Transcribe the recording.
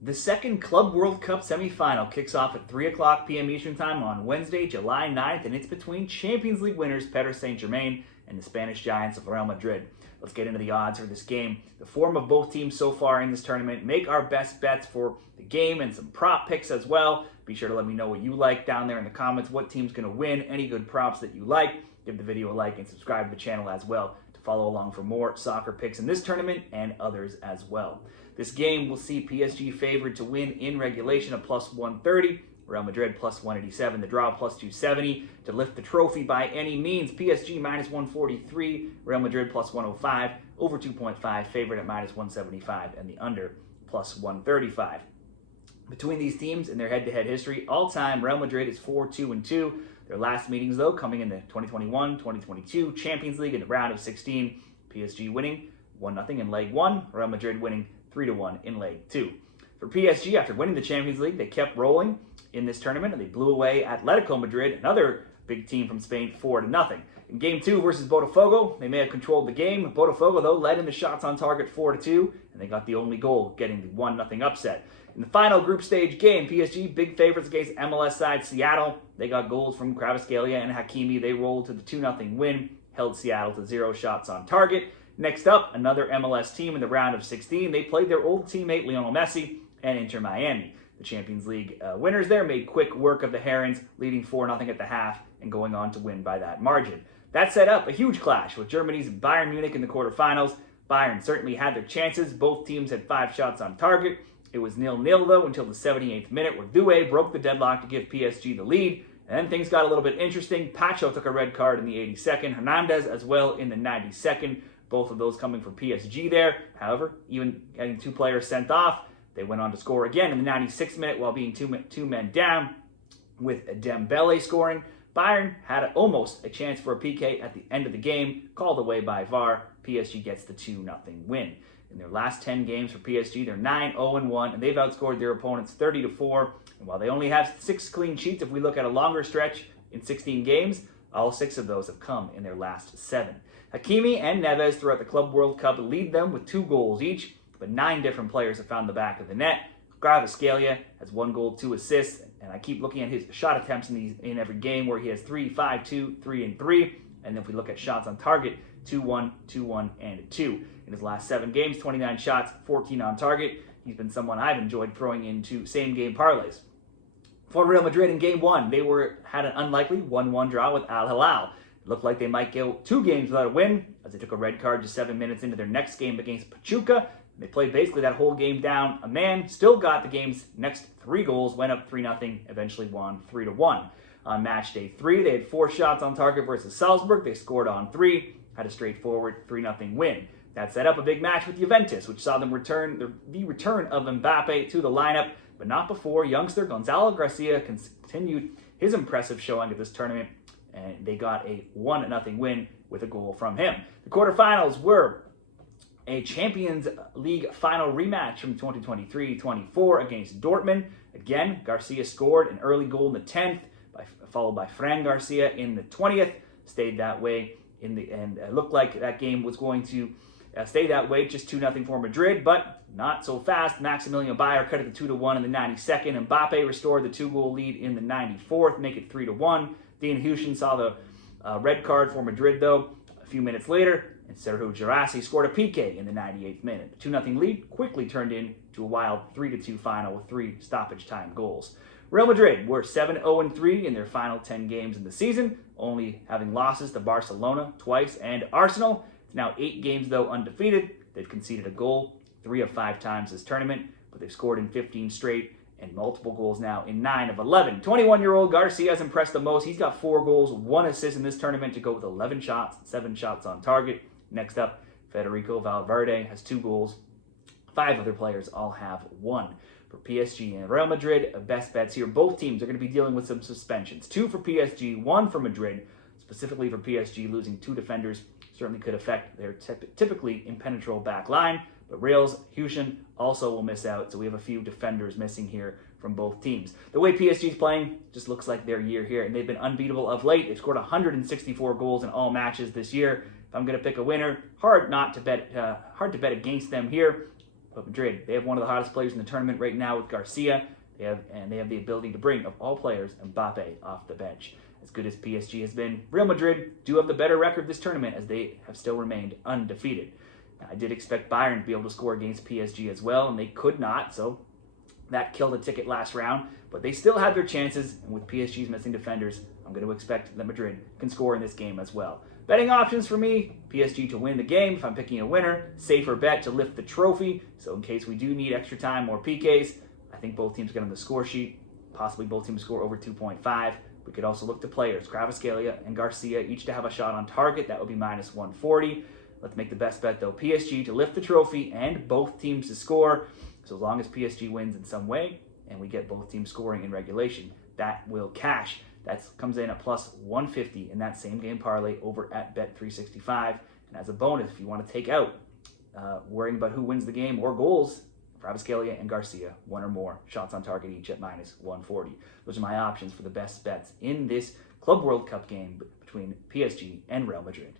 The second Club World Cup semifinal kicks off at 3 o'clock p.m. Eastern Time on Wednesday, July 9th, and it's between Champions League winners Paris Saint-Germain and the Spanish giants of Real Madrid. Let's get into the odds for this game. The form of both teams so far in this tournament. Make our best bets for the game and some prop picks as well. Be sure to let me know what you like down there in the comments, what team's going to win, any good props that you like. Give the video a like and subscribe to the channel as well to follow along for more soccer picks in this tournament and others as well. This game will see PSG favored to win in regulation at plus 130, Real Madrid plus 187, the draw plus 270 to lift the trophy by any means. PSG minus 143, Real Madrid plus 105, over 2.5 favorite at minus 175, and the under plus 135. Between these teams in their head-to-head history, all-time Real Madrid is 4-2-2. Their last meetings, though, coming in the 2021-2022 Champions League in the round of 16. PSG winning 1-0 in leg 1, Real Madrid winning 3-1 in leg 2. For PSG, after winning the Champions League, they kept rolling in this tournament, and they blew away Atletico Madrid, another big team from Spain, 4-0. In Game 2 versus Botafogo, they may have controlled the game. Botafogo, though, led in the shots on target 4-2, and they got the only goal, getting the 1-0 upset. In the final group stage game, PSG, big favorites against MLS side Seattle. They got goals from Kvaratskhelia and Hakimi. They rolled to the 2-0 win, held Seattle to 0 shots on target. Next up, another MLS team in the round of 16. They played their old teammate Lionel Messi and Inter Miami. The Champions League winners there made quick work of the Herons, leading 4-0 at the half and going on to win by that margin. That set up a huge clash with Germany's Bayern Munich in the quarterfinals. Bayern certainly had their chances. Both teams had 5 shots on target. It was 0-0 though until the 78th minute, where Doué broke the deadlock to give PSG the lead. And then things got a little bit interesting. Pacho took a red card in the 82nd. Hernandez as well in the 92nd. Both of those coming from PSG there. However, even getting 2 players sent off, they went on to score again in the 96th minute while being two men down with Dembele scoring. Bayern had almost a chance for a PK at the end of the game, called away by VAR. PSG gets the 2-0 win. In their last 10 games for PSG, they're 9-0-1, and they've outscored their opponents 30-4. And while they only have 6 clean sheets, if we look at a longer stretch in 16 games, all 6 of those have come in their last 7. Hakimi and Neves throughout the Club World Cup lead them with 2 goals each, but 9 different players have found the back of the net. Kvaratskhelia has 1 goal, 2 assists, and I keep looking at his shot attempts in every game where he has 3, 5, 2, 3, and 3. And if we look at shots on target, 2-1, 2-1, and 2. In his last 7 games, 29 shots, 14 on target. He's been someone I've enjoyed throwing into same-game parlays. For Real Madrid in Game 1, they had an unlikely 1-1 draw with Al Hilal. It looked like they might go 2 games without a win, as they took a red card just 7 minutes into their next game against Pachuca. They played basically that whole game down a man, still got the game's next 3 goals, went up 3-0, eventually won 3-1. On match day 3, they had 4 shots on target versus Salzburg. They scored on 3, had a straightforward 3-0 win. That set up a big match with Juventus, which saw them return the return of Mbappe to the lineup, but not before youngster Gonzalo Garcia continued his impressive showing at this tournament, and they got a 1-0 win with a goal from him. The quarterfinals were a Champions League final rematch from 2023-24 against Dortmund. Again, Garcia scored an early goal in the 10th, followed by Fran Garcia in the 20th. Stayed that way in the end. It looked like that game was going to stay that way, just 2-0 for Madrid, but not so fast. Maximilian Bayer cut it to 2-1 in the 92nd. Mbappe restored the 2-goal lead in the 94th, make it 3-1. Dean Huijsen saw the red card for Madrid, though, a few minutes later, and Sergio Girassi scored a PK in the 98th minute. The 2-0 lead quickly turned into a wild 3-2 final with 3 stoppage time goals. Real Madrid were 7-0-3 in their final 10 games in the season, only having losses to Barcelona twice and Arsenal. It's now 8 games, though, undefeated. They've conceded a goal 3 of 5 times this tournament, but they've scored in 15 straight and multiple goals now in 9 of 11. 21-year-old Garcia has impressed the most. He's got 4 goals, 1 assist in this tournament to go with 11 shots, 7 shots on target. Next up, Federico Valverde has 2 goals. 5 other players all have 1. For PSG and Real Madrid, best bets here. Both teams are going to be dealing with some suspensions. 2 for PSG, 1 for Madrid. Specifically for PSG, losing 2 defenders certainly could affect their typically impenetrable back line. But Real's Huijsen also will miss out, so we have a few defenders missing here from both teams. The way PSG is playing just looks like their year here, and they've been unbeatable of late. They've scored 164 goals in all matches this year. If I'm going to pick a winner, hard to bet against them here. But Madrid, they have one of the hottest players in the tournament right now with Garcia. They have the ability to bring, of all players, Mbappe off the bench. As good as PSG has been, Real Madrid do have the better record this tournament as they have still remained undefeated. Now, I did expect Bayern to be able to score against PSG as well, and they could not, so that killed the ticket last round. But they still had their chances, and with PSG's missing defenders, I'm going to expect that Madrid can score in this game as well. Betting options for me, PSG to win the game if I'm picking a winner, safer bet to lift the trophy, so in case we do need extra time or PKs, I think both teams get on the score sheet, possibly both teams score over 2.5. We could also look to players, Kvaratskhelia and Garcia, each to have a shot on target. That would be minus 140. Let's make the best bet, though. PSG to lift the trophy and both teams to score. So as long as PSG wins in some way and we get both teams scoring in regulation, that will cash. That comes in at plus 150 in that same game parlay over at Bet365. And as a bonus, if you want to take out worrying about who wins the game or goals, Kvaratskhelia and Garcia, one or more shots on target each at minus 140. Those are my options for the best bets in this Club World Cup game between PSG and Real Madrid.